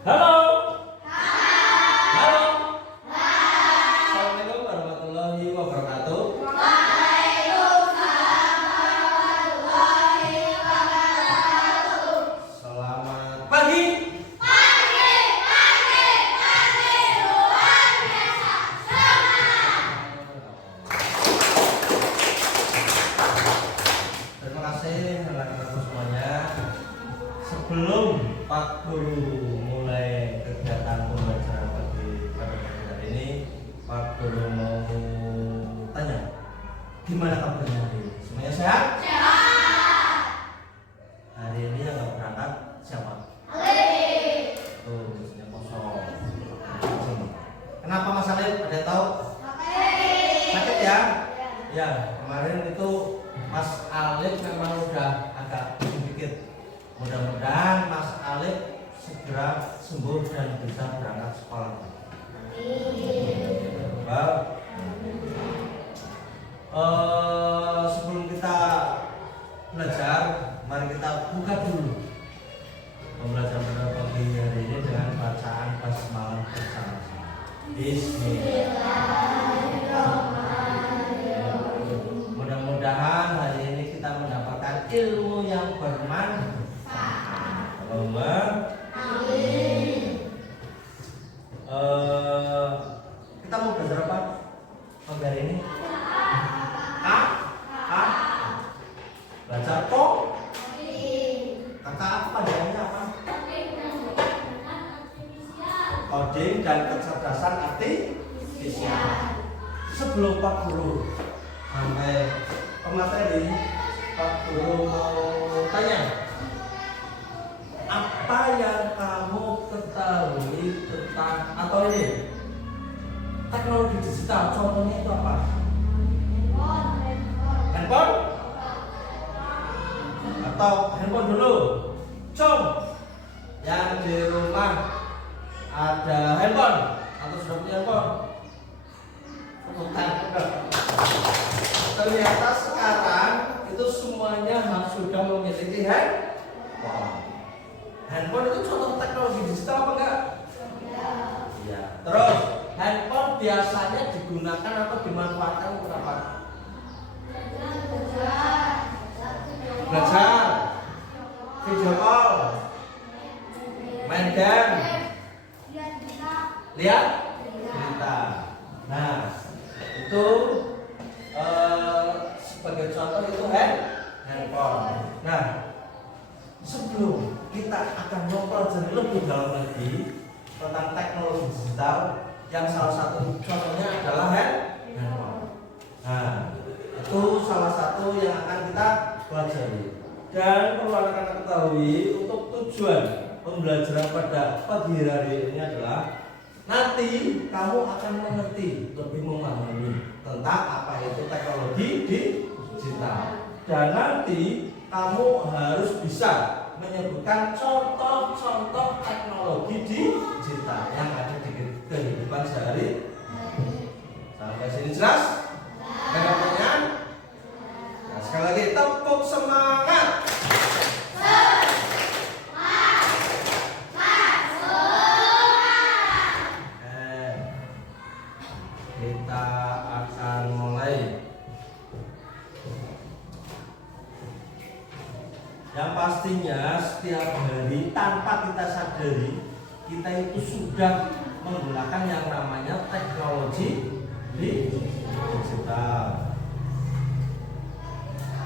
Halo. Halo. Assalamualaikum warahmatullahi wabarakatuh. Selamat pagi. Terima kasih anak-anakku semuanya. Sebelum Pak Guru mulai kegiatan pembelajaran pada pagi hari ini, Pak Guru mau tanya, gimana kabarnya hari ini? Semuanya sehat? Sehat. Hari ini yang nggak berangkat siapa? Alif. Tuh, biasanya kosong. Kenapa Mas Alif? Ada yang tahu? Sakit ya? Ya, kemarin itu Mas Alif memang udah agak sedikit. Mudah-mudahan Mas Alif segera sembuh dan bisa berangkat sekolah. Sebelum kita belajar, mari kita buka dulu pembelajaran pada pagi hari ini dengan bacaan basmalah bersama-sama. Bismillahirrahmanirrahim. Mudah-mudahan hari ini kita mendapatkan ilmu yang bermanfaat. Allahumma Amin. Kita mau belajar apa pagi hari ini? A. Belajar kok. Kata apa padahalnya apa? Coding dan kecerdasan artifisial. Sebelum Pak Guru sampai ke materi, Pak Guru mau tanya, apa yang kamu ketahui tentang atau ini teknologi digital? Contohnya itu apa? Handphone? Atau handphone dulu? Com, yang di rumah ada handphone atau sudah punya handphone? Ternyata sekarang itu semuanya sudah memiliki handphone. Handphone itu contoh teknologi digital apa enggak? Iya. Terus handphone biasanya digunakan atau dimanfaatkan untuk apa? Belajar, video call, main game, lihat berita. Nah, itu sebagai contoh itu handphone. Nah, sebelum kita akan mempelajari lebih dalam lagi tentang teknologi digital, yang salah satu contohnya adalah handphone. Nah, itu salah satu yang akan kita pelajari. Dan perlu anak-anak ketahui, untuk tujuan pembelajaran pada pagi hari ini adalah nanti kamu akan mengerti, lebih memahami tentang apa itu teknologi digital. Dan nanti kamu harus bisa menyebutkan contoh-contoh teknologi digital yang ada di kehidupan sehari. Sampai sini jelas? Ada pertanyaan? Nah, sekali lagi tepuk semangat. Kita akan mulai. Yang pastinya setiap hari tanpa kita sadari, kita itu sudah menggunakan yang namanya teknologi digital.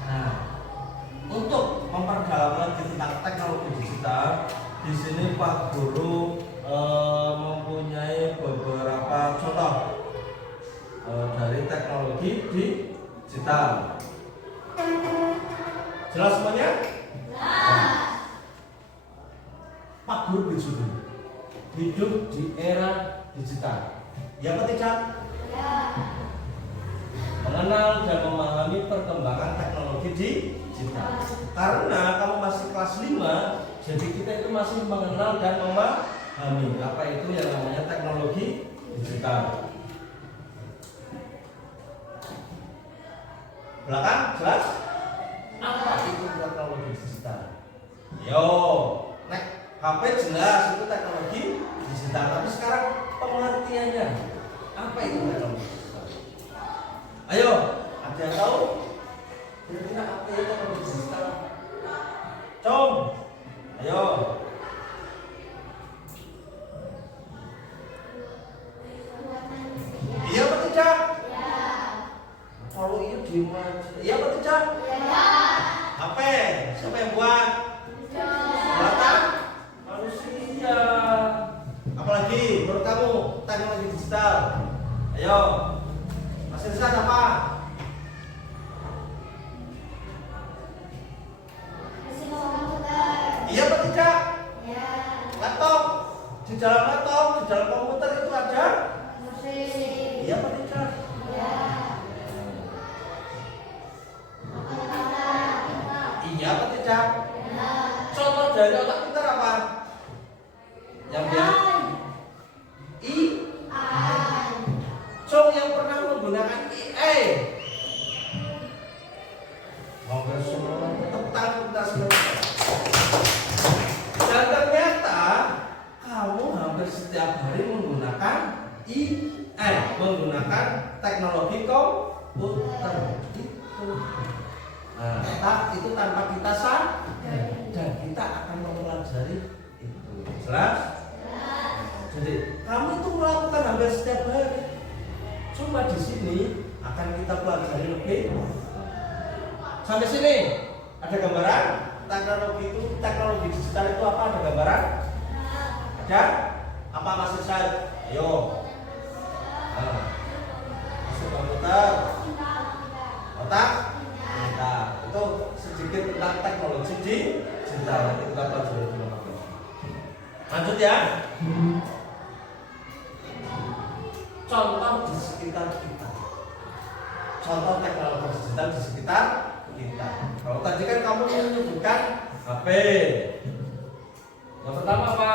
Nah, untuk memperdalam lagi tentang teknologi digital, di sini Pak Guru mempunyai beberapa contoh dari teknologi digital. Jelas semuanya? Pak Guru hidup di era digital. Yang ketiga, mengenal dan memahami perkembangan teknologi digital. Karena kamu masih kelas 5, jadi kita itu masih mengenal dan memahami apa itu yang namanya teknologi digital. Belakang jelas? Apa itu teknologi digital? Yo, nek HP jelas itu teknologi digital, tapi sekarang pengertiannya apa itu teknologi digital? Ayo, ada yang tahu? Kira-kira apa itu teknologi digital? Com, ayo. Iya apa tidak? Kalau iya diem aja. Iya apa tidak? HP, siapa yang buat? Buatan manusia. Apalagi menurut kamu teknologi digital? Ayo, Mas Irsan apa? Iya apa tidak? Laptop. Di dalam laptop, di dalam komputer itu ada? Iya apa tidak? Iya apa tidak? Contoh dari otak pintar apa? Yang biasa? So yang pernah menggunakan AI? Hampir semua tentang kita semua. Dan ternyata kamu hampir setiap hari menggunakan AI, menggunakan teknologi komputer itu. Nah, itu tanpa kita sadar dan kita akan mempelajari itu. Jelas? Jadi kamu itu melakukan hampir setiap hari. Cuma di sini akan kita pelajari lebih. Sampai sini ada gambaran teknologi digital itu apa? Ada gambaran? Ada? Apa Mas Irsan? Ayo. Masuk komputer. Otak? Nah, itu sedikit tentang teknologi digital. Nanti kita pelajari dulu. Lanjut ya. Contoh di sekitar kita. Contoh teknologi digital di sekitar kita. Kalau tadi kan kamu menyebutkan HP. Yang pertama apa?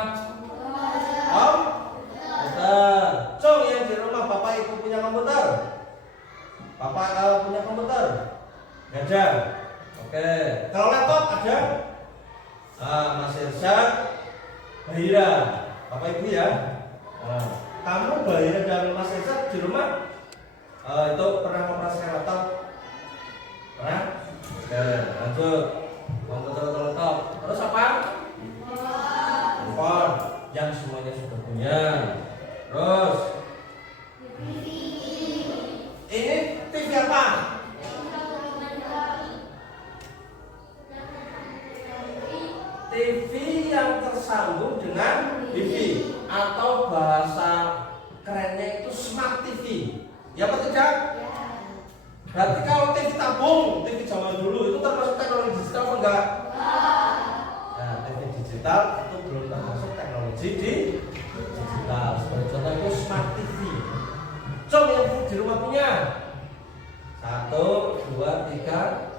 Komputer. Cung, yang di rumah Bapak Ibu punya komputer? Bapak punya komputer? Nggak ada. Oke. Kalau laptop ada? Mas Irsan, Bahira, Bapak Ibu ya. Kamu Bahira dan Mas Irsan di rumah itu pernah mengoperasikan laptop? Pernah? Oke, lanjut. Komputer atau laptop. Terus apa? Handphone yang semuanya sudah punya. Terus ini TV apa? TV yang tersambung dengan wifi atau bahasa kerennya itu smart TV. Ya apa tidak? Berarti kalau TV tabung, TV zaman dulu itu termasuk teknologi digital apa enggak? Nah, TV digital itu belum termasuk teknologi digital. Sebagai contoh itu smart TV. Coba yang di rumah punya 1, 2, 3,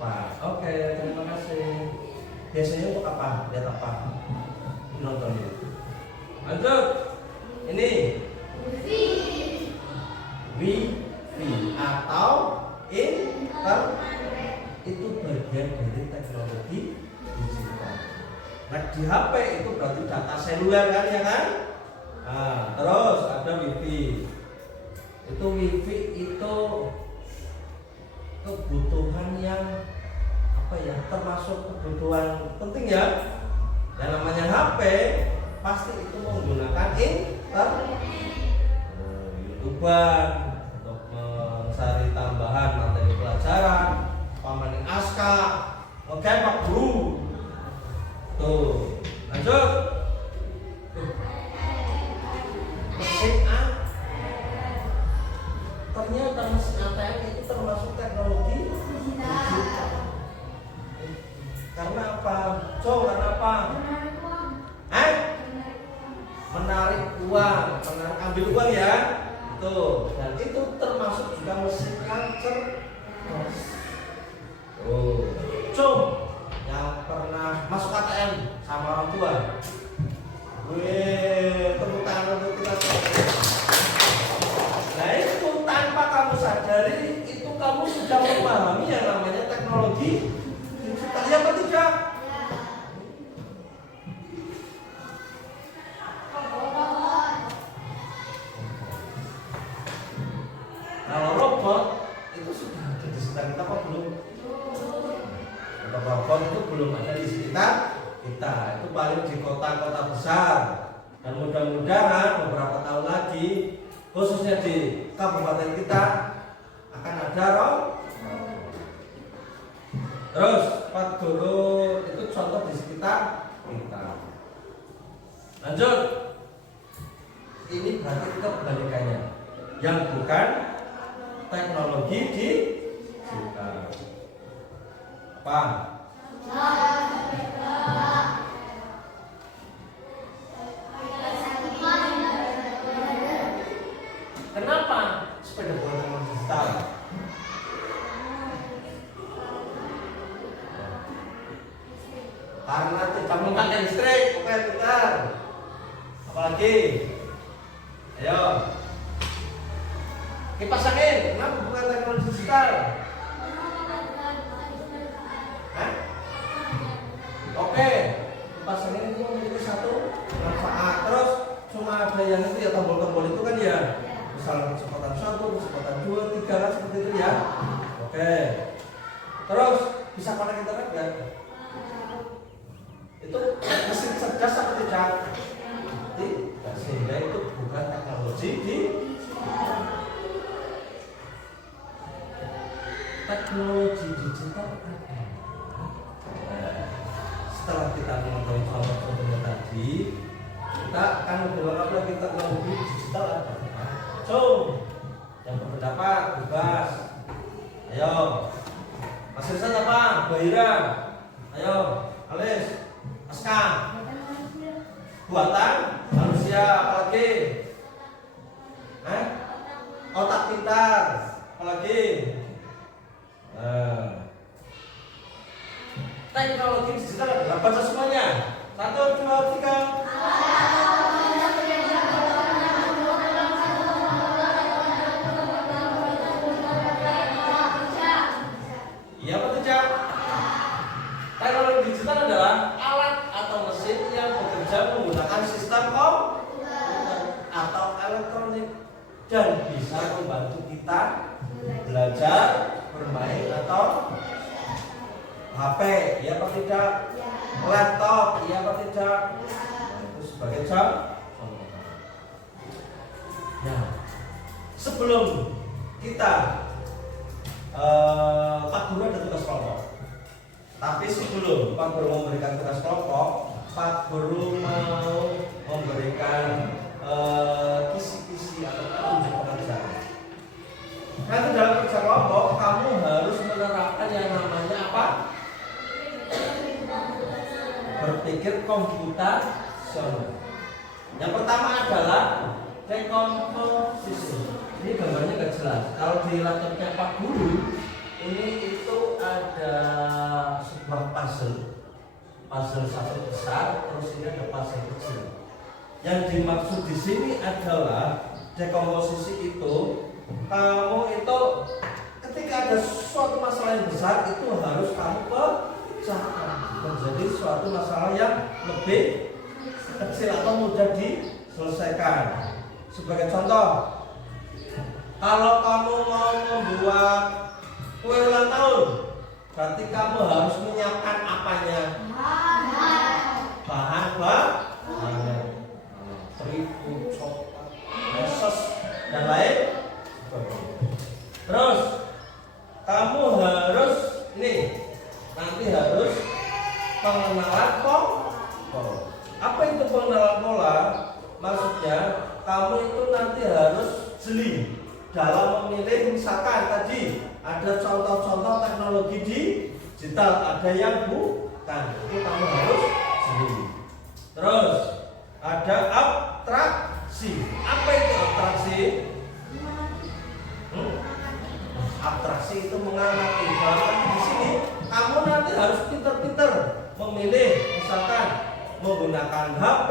4. Oke, terima kasih. Biasanya untuk apa? Lihat apa? Nonton ya. Lanjut. Ini Wifi atau internet itu bagian dari teknologi digital. Nah, di HP itu berarti data seluler kan ya kan? Nah, terus ada Wifi. Itu Wifi itu kebutuhan yang termasuk kebutuhan penting ya. Yang namanya HP pasti itu menggunakan internet. YouTuber untuk mencari tambahan materi pelajaran, pamaning aska, oke Pak Guru. Tuh, lanjut. Mesin ternyata mesin ATM itu termasuk teknologi digital. Karena apa? Karena apa? Menarik uang, ambil uang ya. Tuh, dan itu termasuk juga mesin yang cerdas. Yang pernah masuk ATM sama orang tua. Tepuk tangan untuk kita. Nah itu tanpa kamu sadari, itu kamu sudah memahami yang namanya teknologi digital. Ya apa tidak? di sekitar kita. Itu paling di kota-kota besar. Dan mudah-mudahan beberapa tahun lagi, khususnya di kabupaten kita, akan ada roh. Terus Pak Guru itu contoh di sekitar kita. Lanjut. Ini berarti kebalikannya. Yang bukan teknologi digital. Paham? Kenapa sepeda buatan digital? Karena tidak memakai listrik, bukan pintar. Apalagi, ayo, kipas angin, kenapa bukan teknologi digital? Hah? Oke, kipas angin itu memiliki satu manfaat. Terus cuma ada yang itu ya tombol-tombol itu kan ya, misalnya kecepatan 1, kecepatan 2, 3 kan seperti itu ya. Oke, terus bisa konek internet kan? Itu mesin cerdas atau tidak? Tidak, sehingga itu bukan teknologi teknologi digital ada. Setelah kita mengetahui contoh-contohnya tadi, kita akan lebih lengkap lagi teknologi digital ada. So, yang berpendapat bebas. Ayo, Mas Rizal apa? Bahira. Ayo, Alis. Aska, buatan manusia apalagi? Otak pintar apalagi? Teknologi digital adalah baca semuanya. 1, 2, 3. Iya apa tidak? Teknologi digital adalah alat atau mesin yang bekerja menggunakan sistem komputer atau elektronik dan bisa membantu kita belajar, bermain atau HP, iya apa tidak? Laptop, iya apa tidak? Nah, itu sebagai contoh. Nah, sebelum kita Pak Guru ada tugas kelompok. Tapi sebelum Pak Guru memberikan tugas kelompok, Pak Guru mau memberikan kisi-kisi atau petunjuk pengajaran. Nanti dalam kerja kelompok kamu harus menerapkan yang namanya apa? Berpikir komputasional. Yang pertama adalah dekomposisi. Ini gambarnya nggak jelas. Kalau di laptopnya Pak Guru ini itu ada sebuah puzzle satu besar, terus ini ada puzzle kecil. Yang dimaksud di sini adalah dekomposisi itu, kamu itu ketika ada suatu masalah yang besar itu harus kamu pecahkan menjadi suatu masalah yang lebih kecil atau mudah diselesaikan. Sebagai contoh, kalau kamu mau membuat kue ulang tahun, berarti kamu harus menyiapkan apanya? Bahan-bahannya, terigu, coklat, meses, dan lain sebagainya. Terus kamu harus nanti harus pengenalan pola. Apa itu pengenalan pola? Maksudnya kamu itu nanti harus jeli dalam memilih. Misalkan tadi ada contoh-contoh teknologi digital, ada yang bukan, itu kamu harus jeli. Terus ada abstraksi. Apa itu abstraksi? Abstraksi itu mengamati. Di sini kamu nanti harus pinter-pinter memilih. Misalkan menggunakan HP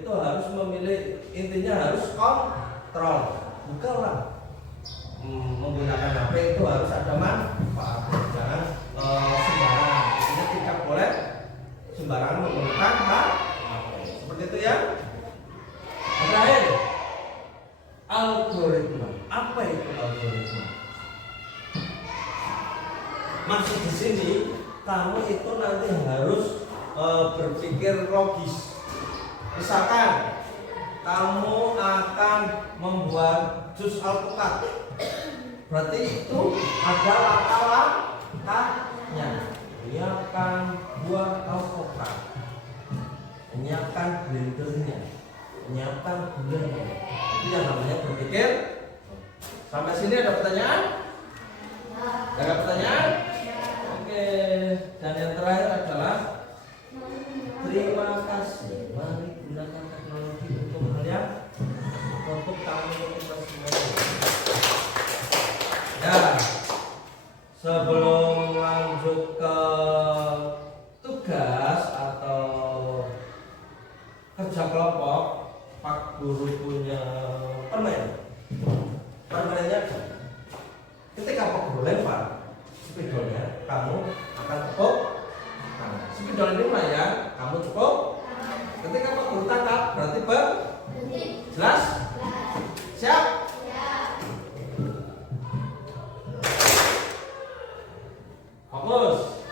itu harus memilih, intinya harus kontrol. Bukanlah menggunakan HP itu harus ada manfaat. Jangan sembarangan. Intinya tidak boleh sembarangan menggunakan HP. Seperti itu ya. Terakhir, algoritma. Apa itu algoritma? Maksud di sini kamu itu nanti harus berpikir logis. Misalkan kamu akan membuat jus alpukat, berarti itu ada langkah-langkahnya. Menyiapkan buah alpukat, menyiapkan blendernya, menyiapkan gulanya. Itu yang namanya berpikir. Sampai sini ada pertanyaan? Ada pertanyaan? Oke. Dan yang terakhir adalah terima kasih. Mari gunakan teknologi untuk kalian, untuk kamu kita semua. Ya. Sebelum lanjut ke tugas atau kerja kelompok, Pak Guru punya permen. Permennya ketika Pak Guru lempar spidolnya, kamu akan tepuk tangan. Spidol ini lumayan, kamu tepuk. Ketika Pak Guru tangkap, berarti jelas? Siap? Fokus.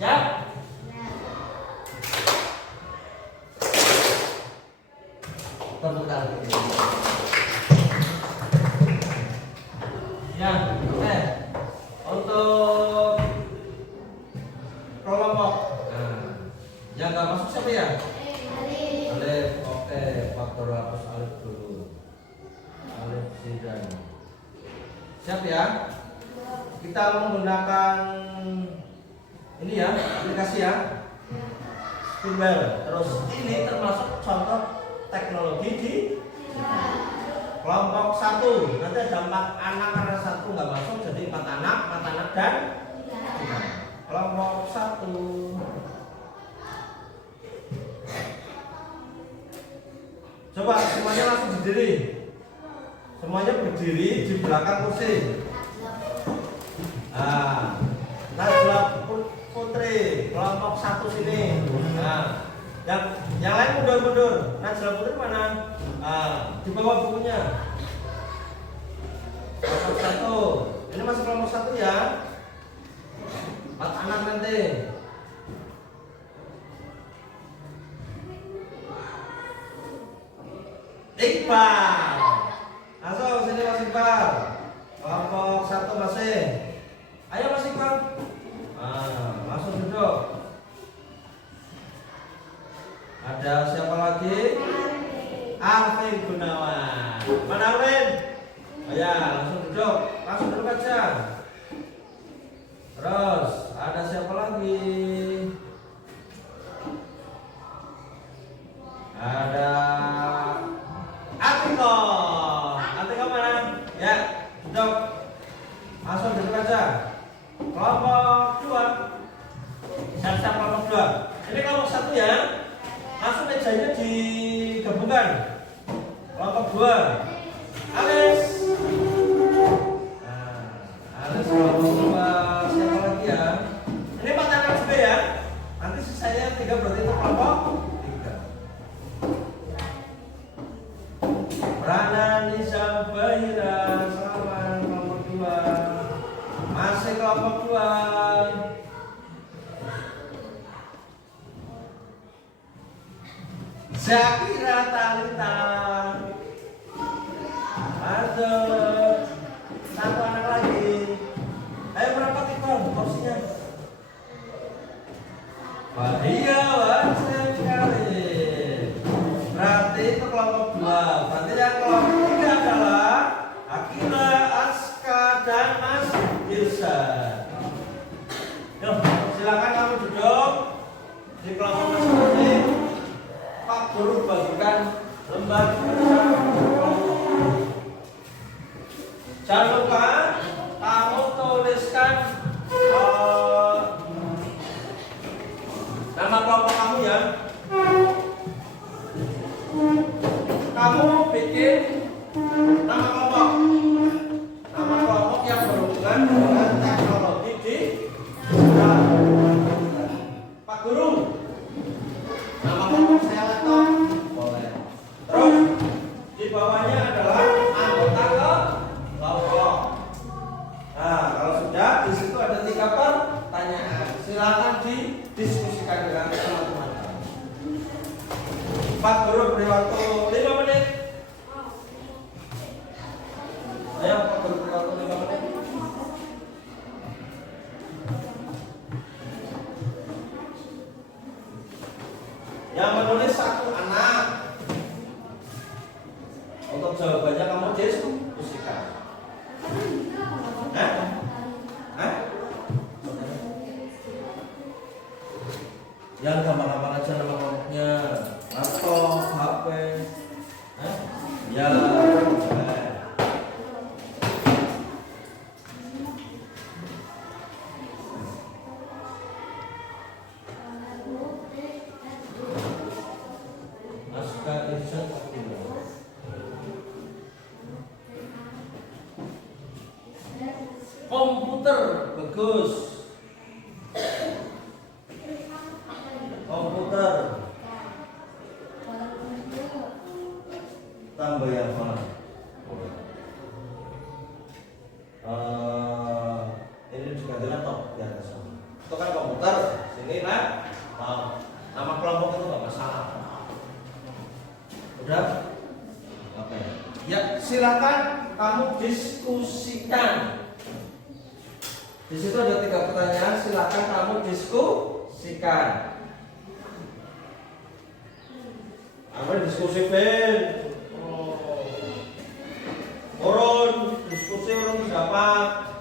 Siap? Tepuk tangan. Ya, oke. Untuk kelompok, yang nggak masuk siapa ya? Alif. Oke, faktor hapus alif dulu. Alif sidan. Siap ya? Kita menggunakan ini ya, aplikasi ya. Spinwheel. Terus ini termasuk contoh teknologi di kelompok 1. Nanti ada 4 anak karena 1 nggak masuk, jadi 4 anak dan 3. Kelompok 1. Coba semuanya langsung berdiri. Semuanya berdiri di belakang kursi. Najwa Putri, kelompok 1 sini. Yang lain mundur. Najwa Putri mana? Di bawah bukunya. Kelompok 1. Ini masih kelompok 1 ya. 4 anak nanti. Iqbal. Masuk sini Mas Iqbal. Kelompok 1 masih. Ayo Mas Iqbal. Masuk duduk. Ada siapa lagi? Arvin Gunawan. Mana Arvin? Ya, langsung duduk aja. Terus ada siapa lagi? Ada Atiko. Atiko mana? Ya, duduk. Langsung duduk aja. Kelompok 2. Siap-siap kelompok 2. Ini kelompok 1 ya. Langsung mejanya digabungkan. Kelompok 2. Alis. Alis kelompok 2. Siapa lagi ya? Ini 4 anak juga ya. Nanti sisanya 3 berarti itu kelompok 3. Rana Nisa Bahira Salaman kelompok 2. Masih kelompok 2. Zakira Talita. Masuk. 1 anak lagi. Ayo merapat itu kursinya. Bahia wajib sekali. Berarti itu kelompok 2. Berarti yang kelompok 3 adalah Akila, Aska, dan Mas Irsyad. Yuk, silakan kamu duduk di kelompok masing-masing. Pak Guru bagikan lembar kelompok. Jangan lupa kamu tuliskan nama kelompok kamu ya. Kamu bikin nama kelompok yang berhubungan dengan teknologi digital. Pak Guru, pertanyaan. Silakan didiskusikan dengan teman-teman. Pak Guru beri waktu 5 menit. Ayo Pak Guru beri waktu 5 menit. Yang menulis satu anak. Untuk jawabannya kamu diskusikan. Hah? Hah? Yang gampang-gampang aja nama kelompoknya. Laptop, HP. Hah? Ya. Naskah Irsyad Abdullah. Komputer bagus. Komputer tambah yang mana? Ini juga ada laptop di atas. Itu kan komputer. Sini lah. Nama kelompok itu nggak masalah. Udah? Oke. Ya silakan kamu diskusikan. Di situ ada 3 pertanyaan, silakan kamu diskusikan. Apa diskusi Ben? Turun, diskusi orang dapat.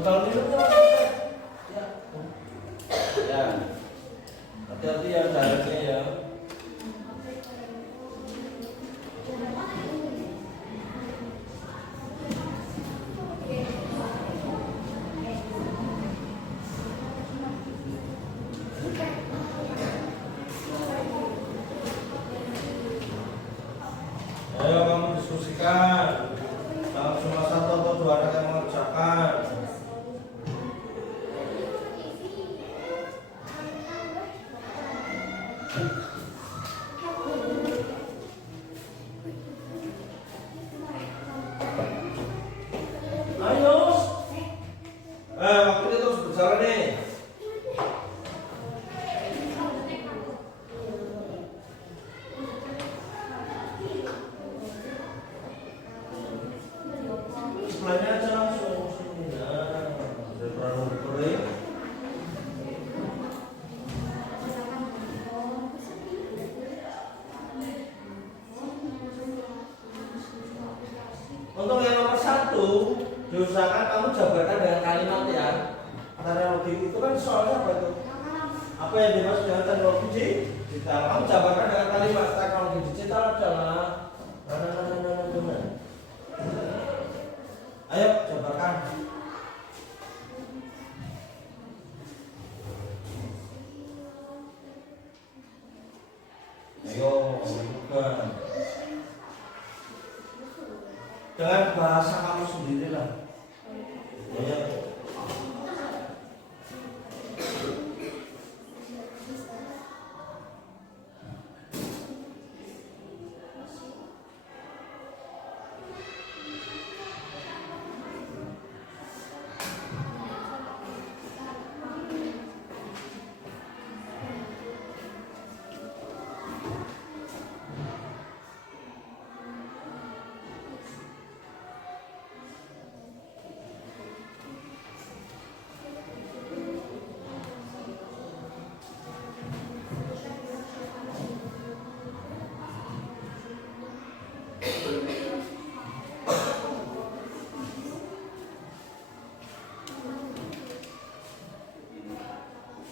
Kalau minumnya ya. Ya. Hati-hati ya jaraknya ya. Ayo kamu diskusikan. Kalau cuma 1 atau 2 anak yang mengerjakan. Ayo. Waktu itu terus berjalan nih. Sebelahnya aja langsung sini ya. Daripada kering. Untuk yang nomor 1, diusahakan kamu jabarkan dengan kalimat ya. Teknologi itu kan soalnya apa itu? Apa yang dimaksud dengan teknologi digital? Kamu jabarkan dengan kalimat teknologi digital adalah. Ayo jabarkan. Ayo bukan. Dengan bahasa kamu sendiri lah. Ya.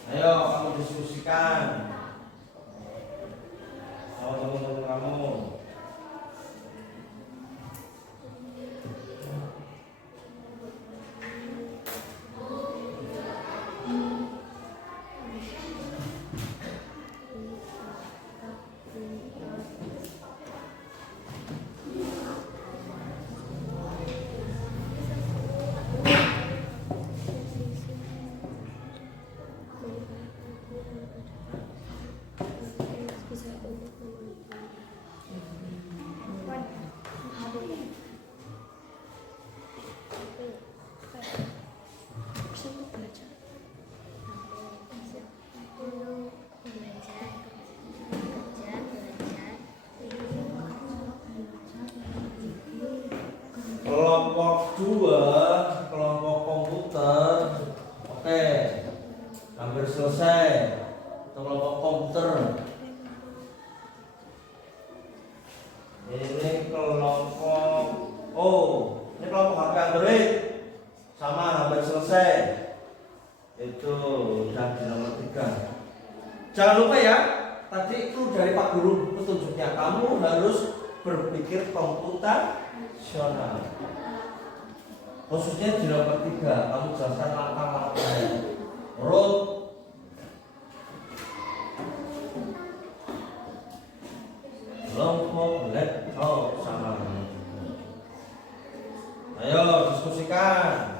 Ayo kamu diskusikan sama teman-teman kamu. 2 kelompok komputer. Oke, hampir selesai. Untuk kelompok komputer. Ini kelompok ini kelompok HP Android. Sama hampir selesai. Itu udah di nomor 3. Jangan lupa ya, tadi itu dari Pak Guru petunjuknya. Kamu harus berpikir komputasional. Khususnya di nomor 3, kamu jelaskan langkah-langkahnya. Root, kelompok laptop sama. Ayo diskusikan.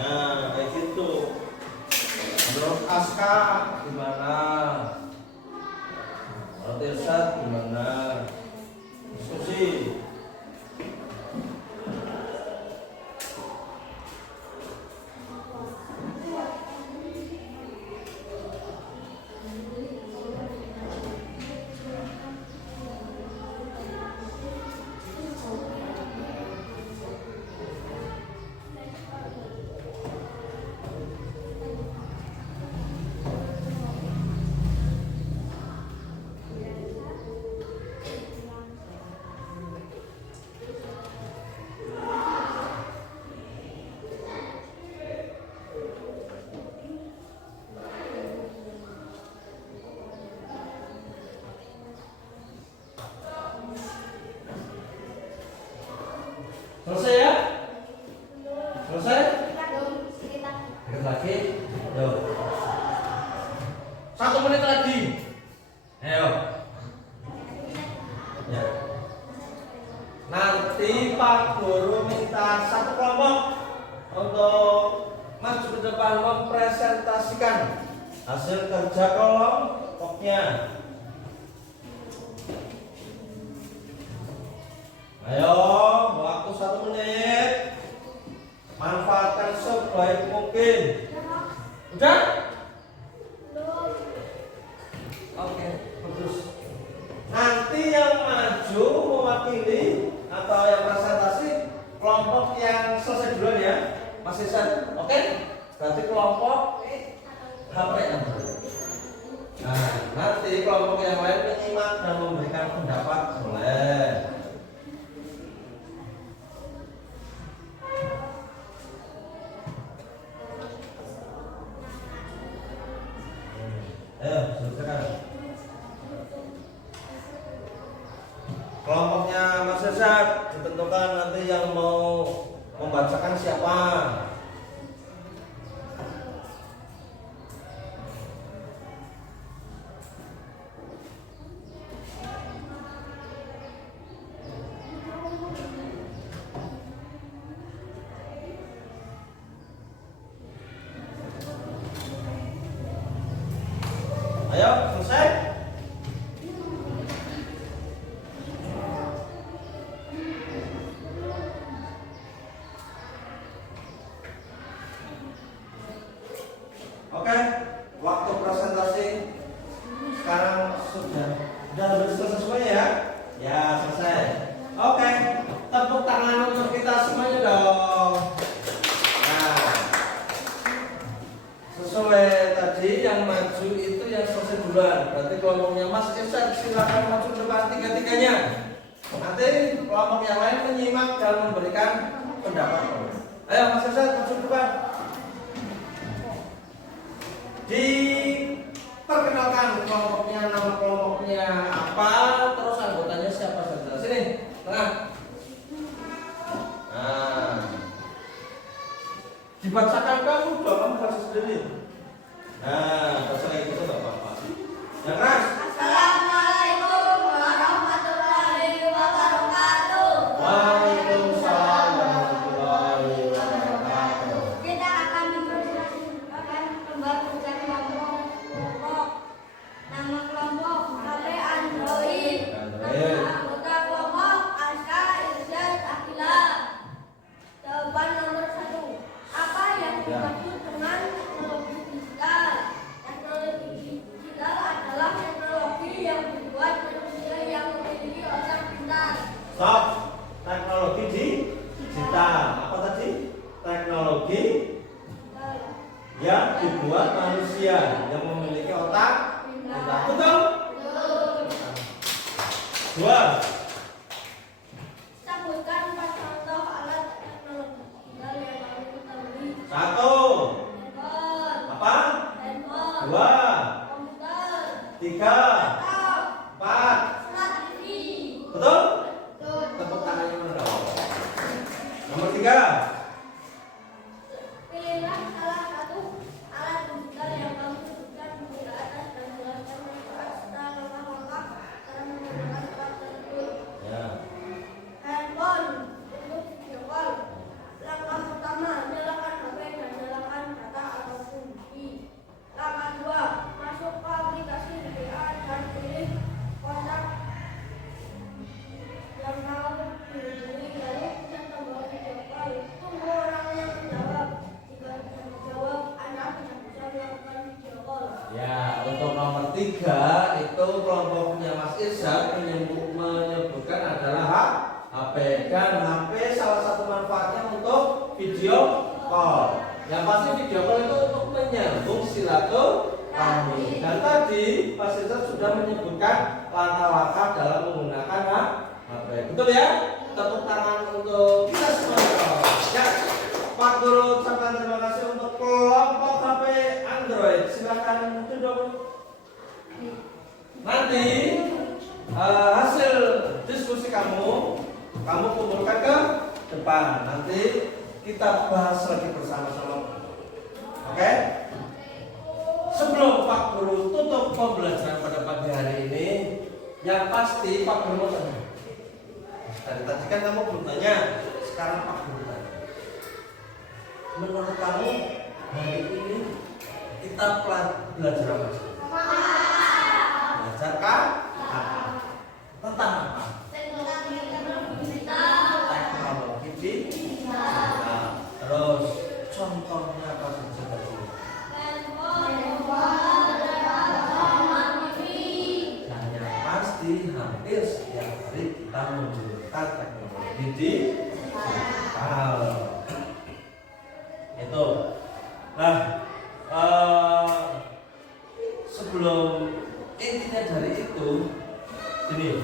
Nah, kayak gitu. Menurut Aska gimana? Menurut Irsad gimana? Diskusi. Selesai ya? Selesai? Dikit lagi. Yo. 1 menit lagi. Ayo. Ya. Nanti Pak Guru minta 1 kelompok untuk maju ke depan mempresentasikan hasil kerja kelompoknya. Ayo, waktu 1 menit. Manfaatkan sebaik mungkin. Udah? Oke, bagus. Nanti yang maju mewakili atau yang presentasi kelompok yang selesai duluan ya. Masih set. Oke? Berarti kelompok HP Android. Nah, nanti kelompok yang lain menyimak dan memberikan pendapat boleh. Ayo, selesaikan. Kelompoknya Mas Irsad ditentukan nanti yang mau membacakan siapa. Ayo, selesai. Oke, waktu presentasi sekarang sudah selesai semuanya ya? Ya, selesai. Oke, tepuk tangan untuk kita semuanya dong. Nah, sesuai tadi yang maju itu yang selesai duluan. Berarti kelompoknya Mas Irsad silakan maju ke depan 3-3-nya. Nanti kelompok yang lain menyimak dan memberikan pendapat. Ayo Mas Irsad maju ke depan. Diperkenalkan kelompoknya, nama kelompoknya apa, terus anggotanya siapa saja. Sini, tengah. Nah, dibacakan kamu dong, kamu baca sendiri. Nah, baca kayak gitu nggak apa-apa. Yang keras. Assalamualaikum warahmatullahi wabarakatuh. Waalaikumsalam warahmatullahi wabarakatuh. Kita akan mempresentasikan membaca kelompok. Dua. Sebutkan 4 contoh alat teknologi digital yang kamu ketahui. Satu. Handphone, Apa? handphone, Dua. komputer, Tiga. laptop, Empat. smart TV. Betul? Betul. Tepuk tangannya mana dong? Nomor tiga. Pilihlah salah satu alat digital yang kamu sebutkan di atas dan jelaskan manfaat serta langkah-langkah cara menggunakan alat tersebut. Ya. Handphone untuk video call. Langkah pertama, nyalakan HP dan nyalakan data ataupun wifi. Langkah dua, masuk ke aplikasi WA dan pilih kontak yang mau dihubungi, lalu pencet tombol video call. Tunggu orangnya menjawab. Jika tidak menjawab, Anda tidak bisa melakukan video call. Ya, untuk nomor tiga itu kelompoknya Mas Irzak menyebutkan adalah HP, dan HP salah satu manfaatnya untuk video call. Yang pasti video call itu untuk menyambung silaturahmi. Dan tadi Mas Irzak sudah menyebutkan langkah-langkah dalam menggunakan HP. Betul ya? Tepuk tangan untuk kita semua. Ya, Pak Guru ucapkan terima kasih untuk kelompok HP Android. Silakan duduk. Nanti hasil diskusi kamu kumpulkan ke depan. Nanti kita bahas lagi bersama-sama. Oke? Sebelum Pak Guru tutup pembelajaran pada pagi hari ini, yang pasti Pak Guru mau tanya. Tadi kan kamu belum tanya, sekarang Pak Guru tanya. Menurut kamu hari ini kita belajar apa sih? Belajar kan? Tentang apa? Teknologi digital. Teknologi digital. Terus contohnya apa saja tadi? Handphone, smart TV. Dan yang pasti hampir setiap hari kita menggunakan teknologi digital. Itu. Nah, sebelum intinya dari itu, ini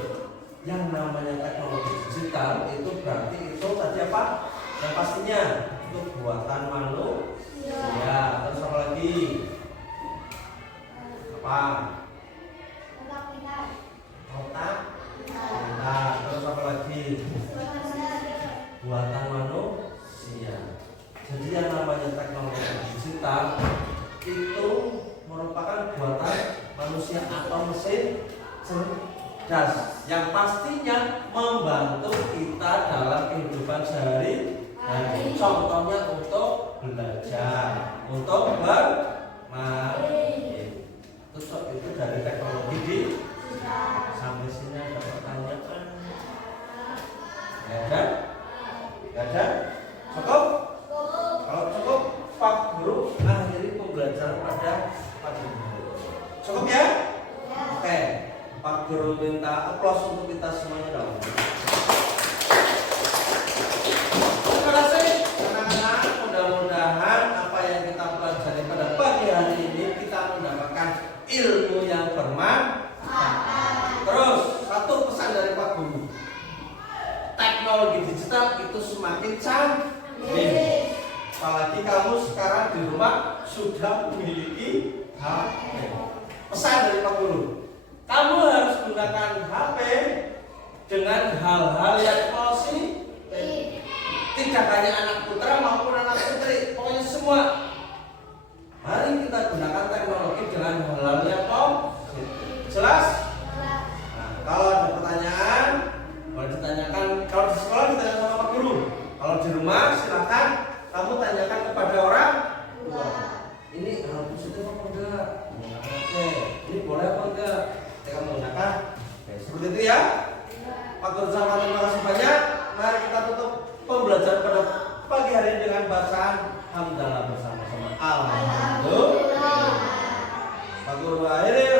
yang namanya teknologi digital itu berarti itu tadi apa? Yang pastinya itu buatan manusia. Terus apa lagi? Apa? Otak. Nah, terus apa lagi? Buatan manusia. Jadi yang namanya teknologi digital itu merupakan buatan manusia atau mesin cerdas yang pastinya membantu kita dalam kehidupan sehari-hari. Contohnya untuk belajar, untuk bermain. Itu dari teknologi digital. Sampai sini ada pertanyaan? Ada? Ada? Cukup? Kalau cukup, Pak Guru akhiri pembelajaran pada pagi ini. Cukup ya? Oke, Pak Guru minta aplaus untuk kita semuanya dong. Terima kasih anak-anak. Mudah-mudahan apa yang kita pelajari pada pagi hari ini kita mendapatkan ilmu yang bermanfaat. Terus satu pesan dari Pak Guru, teknologi digital itu semakin canggih. Apalagi kamu sekarang di rumah sudah memiliki HP. Pesan dari Pak Guru, kamu harus gunakan HP dengan hal-hal yang positif. Tidak hanya anak putra maupun anak putri, pokoknya semua. Mari kita gunakan teknologi dengan hal-hal yang positif. Jelas? Nah, kalau ada pertanyaan, boleh ditanyakan. Kalau di sekolah ditanyakan sama Pak Guru. Kalau di rumah silakan kamu tanyakan kepada orang tua. Ini hal positif apa enggak? Oke, ini boleh apa enggak? Kita menggunakan. Oke, seperti itu ya. Pak Guru sama terima kasih banyak. Mari kita tutup pembelajaran pada pagi hari ini dengan bacaan hamdalah bersama-sama. Alhamdulillah. Pak Guru akhirnya